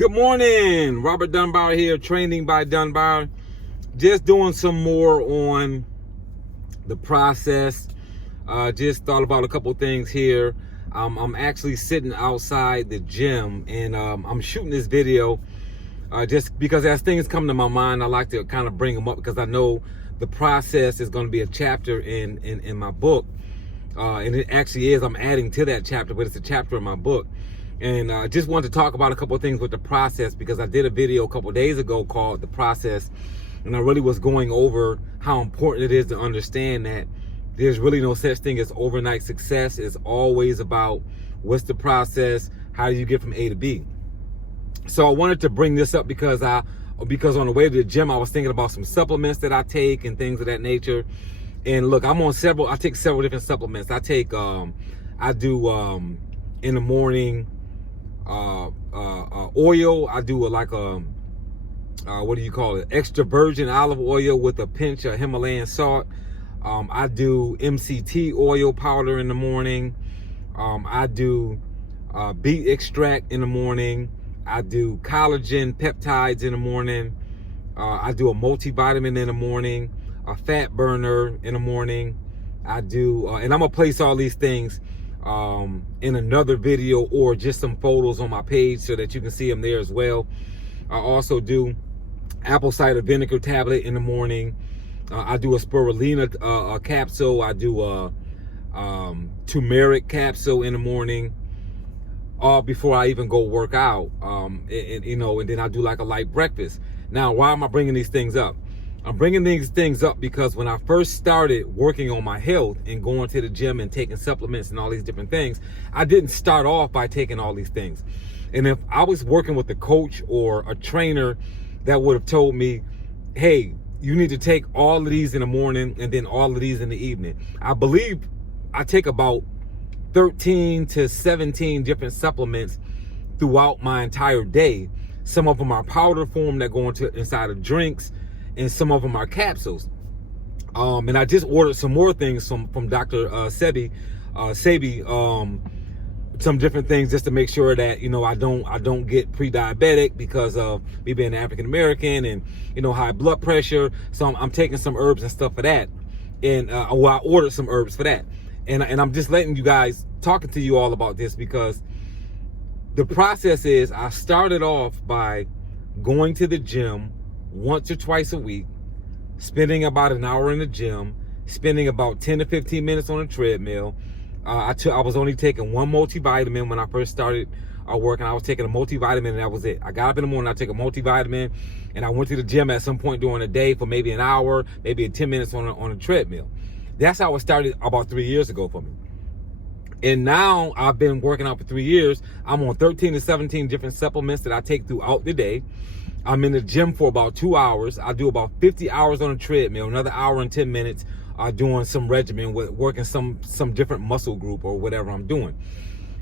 Good morning, Robert Dunbar here, Training by Dunbar. Just doing some more on the process. Just thought about a couple things here. I'm actually sitting outside the gym and I'm shooting this video just because as things come to my mind, I like to kind of bring them up because I know the process is going to be a chapter in my book. And it actually is. I'm adding to that chapter, but it's a chapter in my book. And I just wanted to talk about a couple of things with the process because I did a video a couple of days ago called The Process. And I really was going over how important it is to understand that there's really no such thing as overnight success. It's always about what's the process, how do you get from A to B. So I wanted to bring this up because on the way to the gym, I was thinking about some supplements that I take and things of that nature. And look, I take several different supplements. I take, I do in the morning, oil. I do what do you call it? Extra virgin olive oil with a pinch of Himalayan salt. I do MCT oil powder in the morning. I do beet extract in the morning. I do collagen peptides in the morning. I do a multivitamin in the morning, a fat burner in the morning. I do, and I'm gonna place all these things in another video or just some photos on my page so that you can see them there as well. I also do apple cider vinegar tablet in the morning. I do a spirulina capsule. I do a turmeric capsule in the morning, all before I even go work out. And then I do like a light breakfast. Now, why am I bringing these things up? I'm bringing these things up because when I first started working on my health and going to the gym and taking supplements and all these different things, I didn't start off by taking all these things. And if I was working with a coach or a trainer that would have told me, hey, you need to take all of these in the morning and then all of these in the evening. I believe I take about 13 to 17 different supplements throughout my entire day. Some of them are powder form that go inside of drinks, and some of them are capsules. And I just ordered some more things from Dr. Sebi, some different things just to make sure that, I don't get pre-diabetic because of me being African American and, high blood pressure. So I'm taking some herbs and stuff for that. And I ordered some herbs for that. And I'm just letting you guys, talking to you all about this because the process is I started off by going to the gym once or twice a week, spending about an hour in the gym, spending about 10 to 15 minutes on a treadmill. I was only taking one multivitamin when I first started working. I was taking a multivitamin and that was it. I got up in the morning, I take a multivitamin, and I went to the gym at some point during the day for maybe an hour, maybe 10 minutes on a treadmill. That's how it started about 3 years ago for me. And now I've been working out for 3 years. I'm on 13 to 17 different supplements that I take throughout the day. I'm in the gym for about 2 hours. I do about 50 hours on a treadmill, another hour and 10 minutes doing some regimen, working some different muscle group or whatever I'm doing.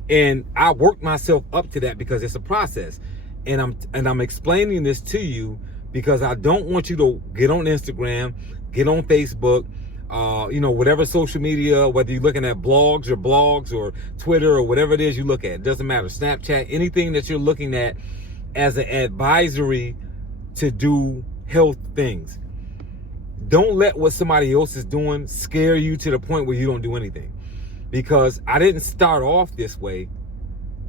And I work myself up to that because it's a process. And I'm explaining this to you because I don't want you to get on Instagram, get on Facebook, whatever social media, whether you're looking at blogs or Twitter or whatever it is you look at, it doesn't matter. Snapchat, anything that you're looking at as an advisory to do health things. Don't let what somebody else is doing scare you to the point where you don't do anything. Because I didn't start off this way.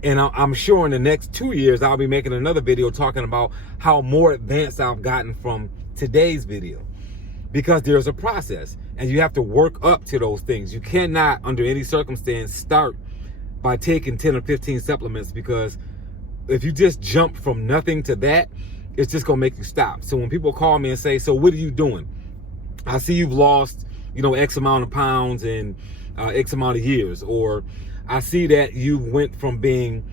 And I'm sure in the next 2 years, I'll be making another video talking about how more advanced I've gotten from today's video. Because there's a process and you have to work up to those things. You cannot, under any circumstance, start by taking 10 or 15 supplements because if you just jump from nothing to that, it's just gonna make you stop. So when people call me and say, so what are you doing? I see you've lost, X amount of pounds in X amount of years, or I see that you went from being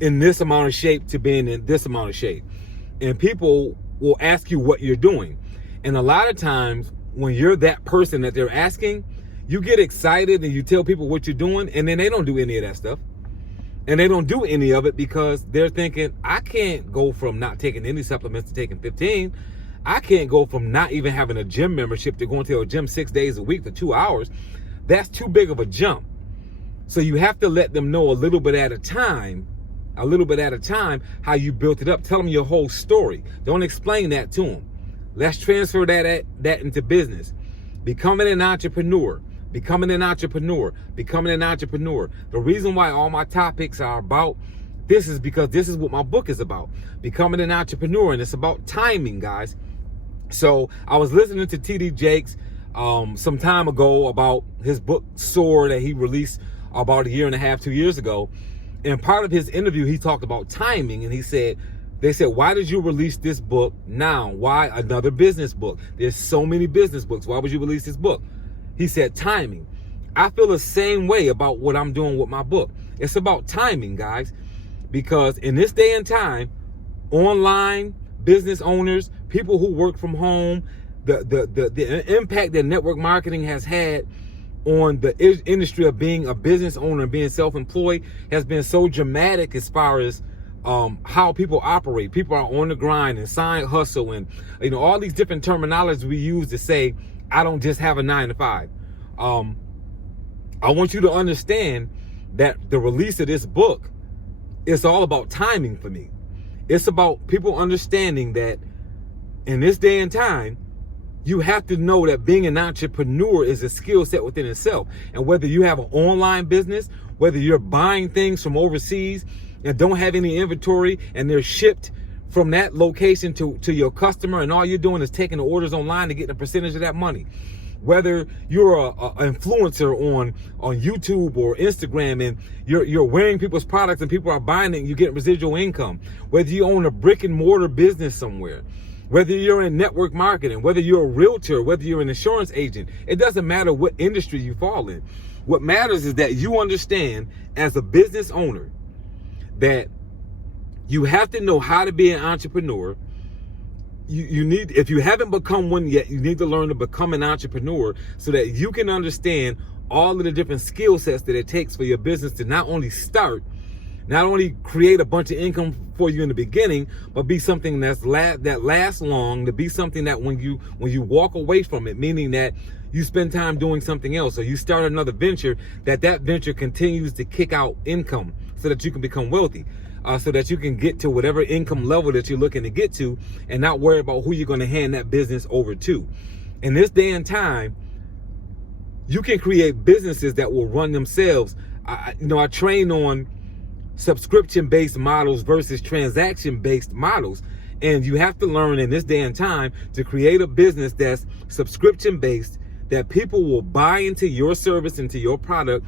in this amount of shape to being in this amount of shape. And people will ask you what you're doing. And a lot of times when you're that person that they're asking, you get excited and you tell people what you're doing, and then they don't do any of that stuff. And they don't do any of it because they're thinking, I can't go from not taking any supplements to taking 15. I can't go from not even having a gym membership to going to a gym 6 days a week for 2 hours. That's too big of a jump. So you have to let them know a little bit at a time a little bit at a time, how you built it up. Tell them your whole story. Don't explain that to them. Let's transfer that into business. Becoming an entrepreneur. Becoming an entrepreneur. Becoming an entrepreneur. The reason why all my topics are about this is because this is what my book is about. Becoming an entrepreneur, and it's about timing, guys. So I was listening to T.D. Jakes some time ago about his book Soar that he released about 1.5 years, 2 years ago. And part of his interview, he talked about timing, and they said, why did you release this book now? Why another business book? There's so many business books. Why would you release this book? He said, timing. I feel the same way about what I'm doing with my book. It's about timing, guys, because in this day and time, online business owners, people who work from home, the impact that network marketing has had on the industry of being a business owner and being self-employed has been so dramatic as far as how people operate. People are on the grind and side hustle and all these different terminologies we use to say, I don't just have a 9 to 5. I want you to understand that the release of this book is all about timing for me. It's about people understanding that in this day and time, you have to know that being an entrepreneur is a skill set within itself. And whether you have an online business, whether you're buying things from overseas and don't have any inventory and they're shipped from that location to your customer, and all you're doing is taking the orders online to get a percentage of that money. Whether you're an influencer on YouTube or Instagram and you're wearing people's products and people are buying it and you get residual income. Whether you own a brick and mortar business somewhere. Whether you're in network marketing, whether you're a realtor, whether you're an insurance agent, it doesn't matter what industry you fall in. What matters is that you understand as a business owner that you have to know how to be an entrepreneur. You need, if you haven't become one yet, you need to learn to become an entrepreneur so that you can understand all of the different skill sets that it takes for your business to not only start, not only create a bunch of income for you in the beginning, but be something that lasts long, to be something that when you walk away from it, meaning that you spend time doing something else or you start another venture, that venture continues to kick out income so that you can become wealthy, so that you can get to whatever income level that you're looking to get to and not worry about who you're going to hand that business over to. In this day and time, you can create businesses that will run themselves. I train on subscription-based models versus transaction-based models. And you have to learn in this day and time to create a business that's subscription-based, that people will buy into your service, into your product,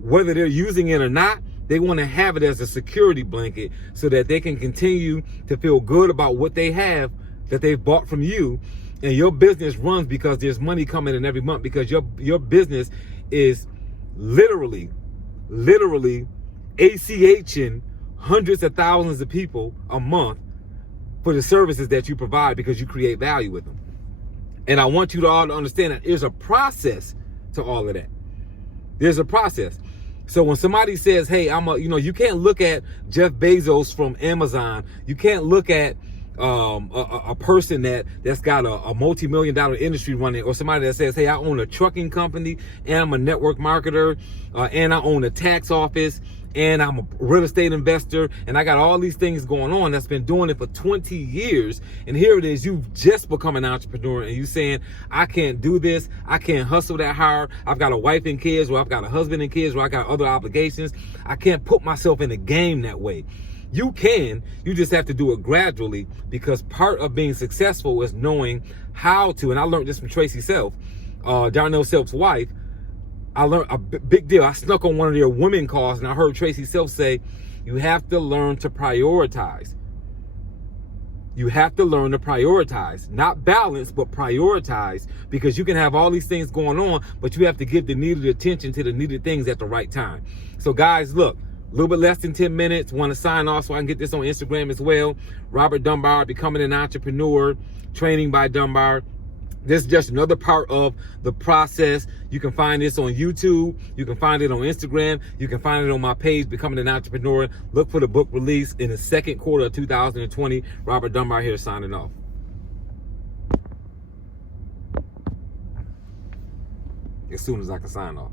whether they're using it or not. They want to have it as a security blanket so that they can continue to feel good about what they have that they've bought from you. And your business runs because there's money coming in every month, because your business is literally ACHing hundreds of thousands of people a month for the services that you provide because you create value with them. And I want you to all to understand that there's a process to all of that. There's a process. So when somebody says, hey, you can't look at Jeff Bezos from Amazon. You can't look at a person that's got a multi-million-dollar industry running, or somebody that says, hey, I own a trucking company and I'm a network marketer and I own a tax office and I'm a real estate investor and I got all these things going on, that's been doing it for 20 years. And here it is, you've just become an entrepreneur and you saying, I can't do this. I can't hustle that hard. I've got a wife and kids, or I've got a husband and kids, or I got other obligations. I can't put myself in the game that way. You can, you just have to do it gradually, because part of being successful is knowing how to, and I learned this from Tracy Self, Darnell Self's wife. I learned a big deal. I snuck on one of their women calls and I heard Tracy Self say, you have to learn to prioritize. You have to learn to prioritize, not balance, but prioritize, because you can have all these things going on, but you have to give the needed attention to the needed things at the right time. So guys, look, a little bit less than 10 minutes. Want to sign off so I can get this on Instagram as well. Robert Dunbar, Becoming an Entrepreneur, Training by Dunbar. This is just another part of the process. You can find this on YouTube. You can find it on Instagram. You can find it on my page, Becoming an Entrepreneur. Look for the book release in the second quarter of 2020. Robert Dunbar here signing off. As soon as I can sign off.